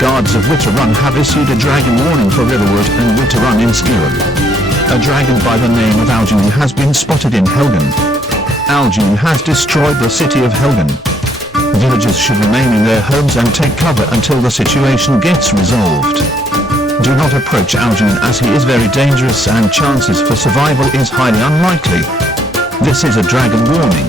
guards of Witterun have issued a dragon warning for Riverwood and Witterun in Skyrim. A dragon by the name of Algene has been spotted in Helgen. Algene has destroyed the city of Helgen. Villagers should remain in their homes and take cover until the situation gets resolved. Do not approach Algene as he is very dangerous and chances for survival is highly unlikely. This is a dragon warning.